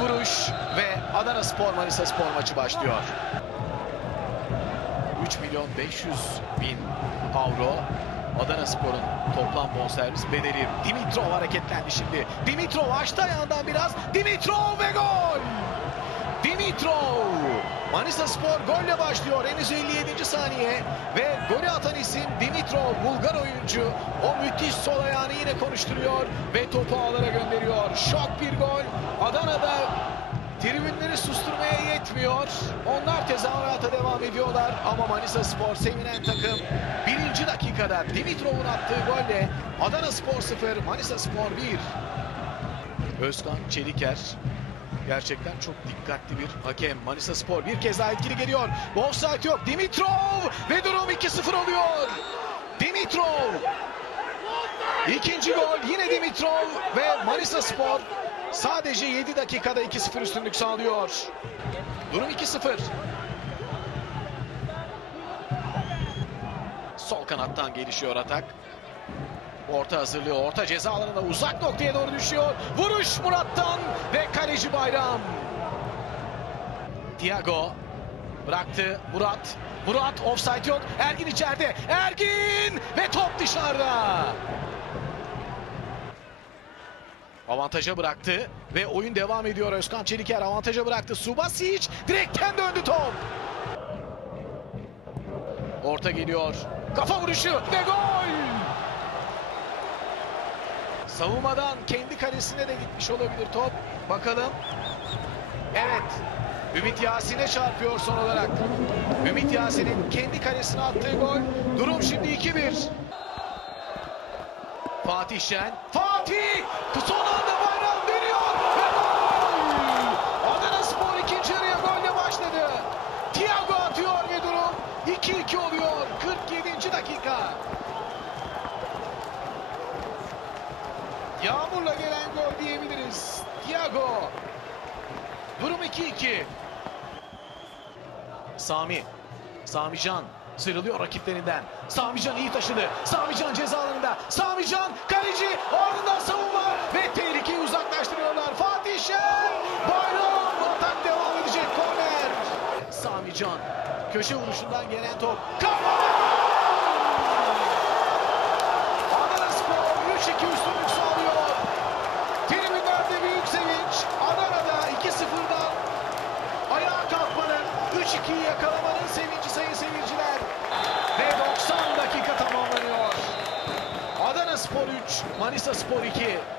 Vuruş ve Adana Spor Manisa Spor maçı başlıyor. 3 milyon 500 bin avro Adana Spor'un toplam bonservis bedeli. Dimitrov hareketlendi şimdi. Dimitrov açtı ayağından biraz. Dimitrov ve gol! Dimitrov! Manisa Spor golle başlıyor henüz 57. saniye ve golü atan isim Dimitrov Bulgar oyuncu o müthiş sol ayağını yine konuşturuyor ve topu ağlara. Şok bir gol. Adana'da tribünleri susturmaya yetmiyor. Onlar tezahürata devam ediyorlar ama Manisa Spor sevinen takım birinci dakikada Dimitrov'un attığı golle Adana Spor 0, Manisa Spor 1. Özkan Çeliker Gerçekten çok dikkatli bir hakem. Manisa Spor bir kez daha etkili geliyor. Offside yok. Dimitrov ve durum 2-0 oluyor. Dimitrov. İkinci gol yine Dimitrov ve Manisa Spor sadece 7 dakikada 2-0 üstünlük sağlıyor. Durum 2-0. Sol kanattan gelişiyor atak. Orta hazırlığı, orta ceza alanında uzak noktaya doğru düşüyor. Vuruş Murat'tan ve kaleci Bayram. Thiago bıraktı Murat. Murat offside yok. Ergin içeride. Ergin ve top dışarıda. Avantaja bıraktı ve oyun devam ediyor. Özkan Çeliker avantaja bıraktı. Subasic direkten döndü top. Orta geliyor. Kafa vuruşu ve gol. Savunmadan kendi kalesine de gitmiş olabilir top. Bakalım. Evet. Ümit Yasin'e çarpıyor son olarak. Ümit Yasin'in kendi kalesine attığı gol. Durum şimdi 2-1. Fatih Şen. Fatih! Son anda bayram dönüyor. Ve gol! Adana Spor ikinci yarıya golle başladı. Thiago atıyor ve durum 2-2 oluyor. 47. dakika. Yağmurla gelen gol diyebiliriz. Thiago. Durum 2-2. Sami. Samican sıyrılıyor rakiplerinden. Samican iyi taşıdı. Samican ceza alanında. Samican kaleci ardından savunma ve tehlikeyi uzaklaştırıyorlar. Fatih Şen. Bayram atak devam edecek. Korner. Samican. Köşe vuruşundan gelen top. Kafa! Adana Spor 3-2 üstünlük sağlıyor. Tribünlerde büyük sevinç. Adana'da 2-0'dan ayağa kalkmanın, 3-2'yi yakalamanın Spor 3, Manisa Spor 2.